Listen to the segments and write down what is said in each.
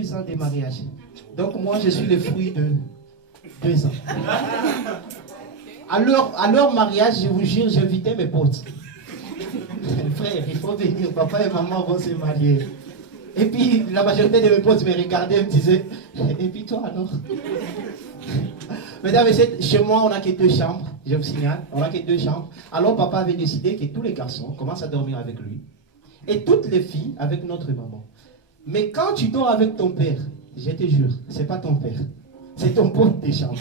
2 ans de mariage. Donc moi, je suis le fruit de 2 ans. À leur mariage, je vous jure, j'invitais mes potes. Frère, il faut venir, papa et maman vont se marier. Et puis, la majorité de mes potes me regardaient et me disaient, et puis toi alors? Mesdames et messieurs, chez moi, on n'a que 2 chambres, je vous signale, on n'a que 2 chambres. Alors papa avait décidé que tous les garçons commencent à dormir avec lui, et toutes les filles avec notre maman. Mais quand tu dors avec ton père, je te jure, c'est pas ton père, c'est ton pote de chambre.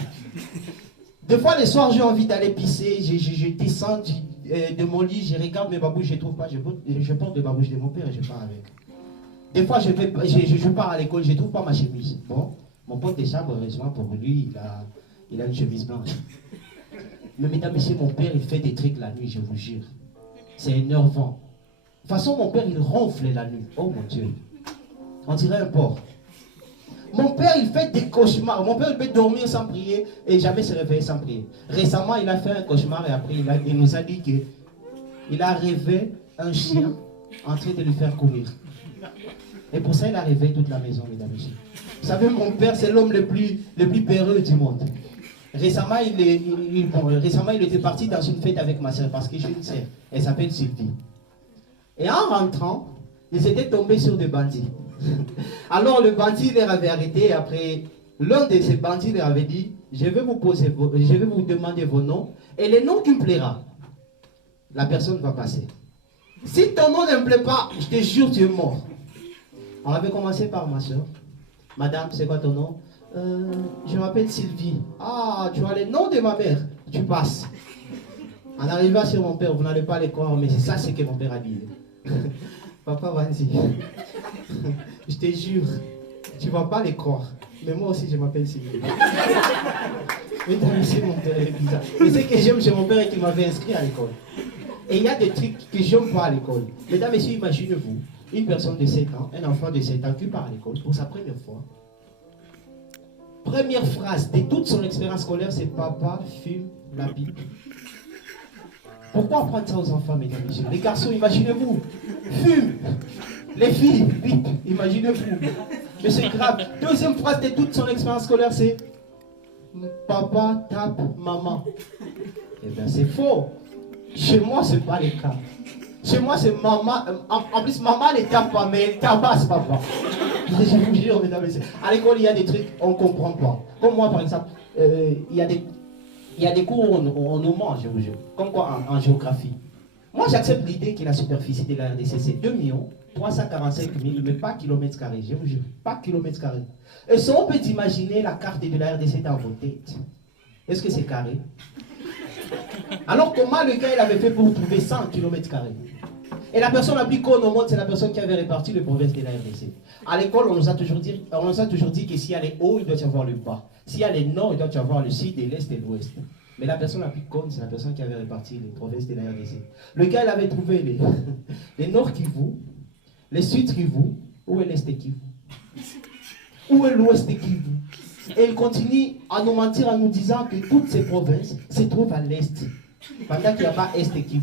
Des fois, les soirs, j'ai envie d'aller pisser, je descends de mon lit, je regarde mes babouches, je ne trouve pas, je porte les babouches de mon père et je pars avec. Des fois, je pars à l'école, je ne trouve pas ma chemise. Bon, mon pote de chambre, heureusement pour lui, il a une chemise blanche. Mais mesdames et messieurs, mon père, il fait des trucs la nuit, je vous jure. C'est énervant. De toute façon, mon père, il ronfle la nuit. Oh mon Dieu. On dirait un porc. Mon père, il fait des cauchemars. Mon père, il peut dormir sans prier et jamais se réveiller sans prier. Récemment, il a fait un cauchemar et après, il nous a dit qu'il a rêvé un chien en train de lui faire courir. Et pour ça, il a rêvé toute la maison, mesdames et messieurs. Vous savez, mon père, c'est l'homme le plus peureux du monde. Récemment, il était parti dans une fête avec ma soeur parce que j'ai une soeur. Elle s'appelle Sylvie. Et en rentrant, ils étaient tombés sur des bandits. Alors le bandit les avait arrêtés et après, l'un de ces bandits leur avait dit, je vais vous demander vos noms et les noms qui me plaira. La personne va passer. Si ton nom ne me plaît pas, je te jure, tu es mort. On avait commencé par ma soeur. Madame, c'est quoi ton nom? Je m'appelle Sylvie. Ah, tu as le nom de ma mère. Tu passes. En arrivant sur mon père, vous n'allez pas les croire, mais c'est ça ce que mon père a dit. Papa, vas-y. Je te jure, tu ne vas pas les croire. Mais moi aussi, je m'appelle Sylvie. Mais c'est mon père est bizarre. Mais c'est que j'aime chez mon père et qui m'avait inscrit à l'école. Et il y a des trucs que j'aime pas à l'école. Mesdames et messieurs, imaginez-vous, une personne de 7 ans, un enfant de 7 ans qui part à l'école pour sa première fois. Première phrase de toute son expérience scolaire, c'est papa fume la pipe. Pourquoi apprendre ça aux enfants, mesdames et messieurs? Les garçons, imaginez-vous, fument. Les filles, pipe, imaginez-vous. Mais c'est grave. Deuxième phrase de toute son expérience scolaire, c'est papa tape maman. Eh bien, c'est faux. Chez moi, ce n'est pas le cas. Chez moi, c'est maman. En plus, maman ne tape pas, mais elle tabasse papa. Je vous jure, mesdames et messieurs. À l'école, il y a des trucs qu'on ne comprend pas. Comme moi, par exemple, il y a des cours où on nous mange, je vous jure. Comme quoi en géographie. Moi, j'accepte l'idée que la superficie de la RDC, c'est 2 345 000, mais pas kilomètres carrés, je vous jure. Pas kilomètres carrés. Et si on peut imaginer la carte de la RDC dans vos têtes, est-ce que c'est carré? Alors comment le gars il avait fait pour trouver 100 km²? Et la personne la plus conne au monde, c'est la personne qui avait réparti les provinces de la RDC. À l'école, on nous a toujours dit que s'il y a les hauts, il doit y avoir le bas. S'il y a les nord, il doit y avoir le sud, l'est et l'ouest. Mais la personne la plus conne, c'est la personne qui avait réparti les provinces de la RDC. Le gars, il avait trouvé les nord Kivu, les sud Kivu, où est l'est Kivu? Où est l'ouest Kivu? Et il continue à nous mentir en nous disant que toutes ces provinces se trouvent à l'est, pendant qu'il n'y a pas est Kivu.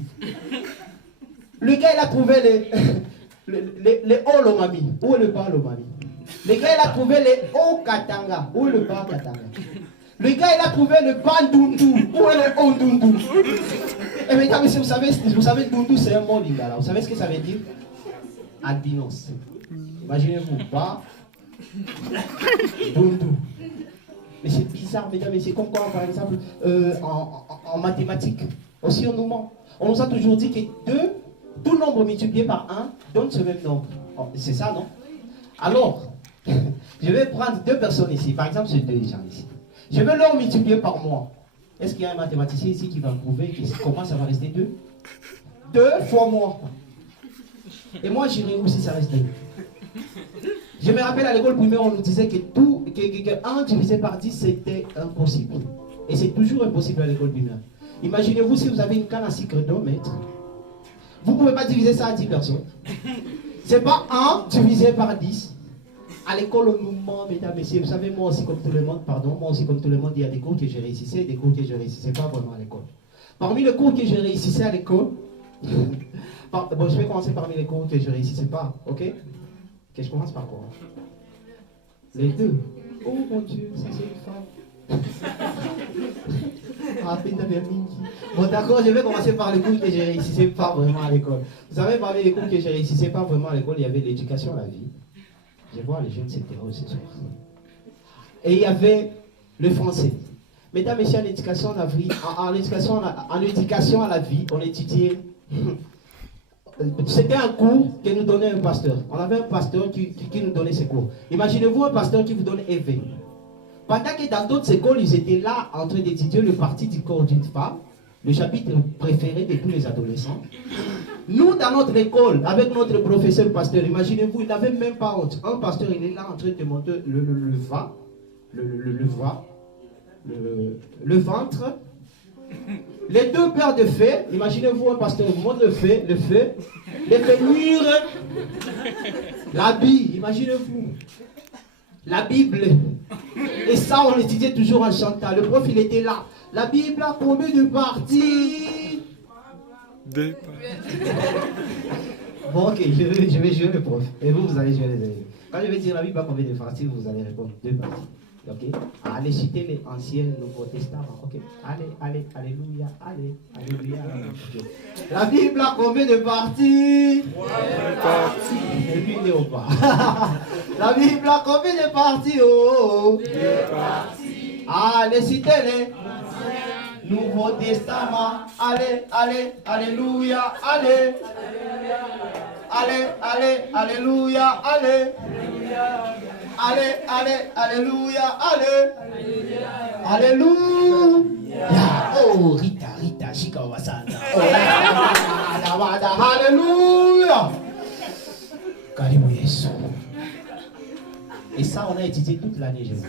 Le gars, il a trouvé les hauts Lomami. Où est le bas Lomami? Le gars, il a trouvé les hauts Katanga. Où est le bas Katanga? Le gars, il a trouvé le bas Dundu. Où est le haut Dundu? Et mesdames, messieurs, vous savez, Dundu, c'est un mot lingala. Vous savez ce que ça veut dire? Albinos. Imaginez-vous, bas Dundu. Mais c'est bizarre, mesdames, mais c'est comme quoi, par exemple, en mathématiques. Aussi, on nous ment. On nous a toujours dit que tout nombre multiplié par 1 donne ce même nombre. Oh, c'est ça, non? Alors, je vais prendre 2 personnes ici. Par exemple, c'est 2 gens ici. Je vais leur multiplier par moi. Est-ce qu'il y a un mathématicien ici qui va me prouver comment ça va rester 2? 2 fois moi. Et moi, j'irai où si ça reste 2? Je me rappelle à l'école primaire, on nous disait que 1 divisé par 10, c'était impossible. Et c'est toujours impossible à l'école primaire. Imaginez-vous si vous avez une canne à sucre d'1 mètre. Vous ne pouvez pas diviser ça à 10 personnes. C'est pas 1 divisé par 10. À l'école, on nous ment, mesdames, messieurs. Vous savez, moi aussi, comme tout le monde, il y a des cours que je réussissais et des cours que je ne réussissais pas vraiment à l'école. Parmi les cours que je réussissais à l'école, bon, je vais commencer parmi les cours que je ne réussissais pas, ok? Que je commence par quoi? Les deux. Oh mon Dieu, ça c'est une femme. Bon d'accord, je vais commencer par le cours que je ne réussissais pas vraiment à l'école. Vous savez, parmi les cours que je ne réussissais pas vraiment à l'école, il y avait l'éducation à la vie. Je vois les jeunes s'interrogent ce soir. Et il y avait le français. Mesdames et messieurs, en éducation à la vie, on étudiait. C'était un cours que nous donnait un pasteur. On avait un pasteur qui nous donnait ses cours. Imaginez-vous un pasteur qui vous donne EV. Pendant que dans d'autres écoles, ils étaient là en train d'étudier le parti du corps d'une femme, le chapitre préféré de tous les adolescents. Nous, dans notre école, avec notre professeur pasteur, imaginez-vous, il n'avait même pas honte. Un pasteur, il est là en train de monter le ventre. Les deux paires de feux, imaginez-vous un pasteur monte le feu, les mûres, l'habit, imaginez-vous, la Bible. Et ça, on étudiait toujours en chantant. Le prof, il était là. La Bible a combien de parties? Deux parties. Bon, ok, je vais jouer le prof. Et vous allez jouer les élèves. Quand je vais dire la Bible a combien de parties, vous allez répondre deux parties. Ok? Allez citer les anciens, Nouveau Testament. Ok? Allez, alléluia, alléluia. Okay. La Bible a combien de parties? Et lui, il est au bas. La Bible a combien de parties? Oh, deux parties. Allez, citez-les. Nouveau Testament. Allez, alléluia, allez. Allez, alléluia, allez. Allez, alléluia, allez. Alléluia. Oh, Rita, Shika Wasana. Alléluia. Karibu Yesu. Et ça, on a étudié toute l'année, je vous dis.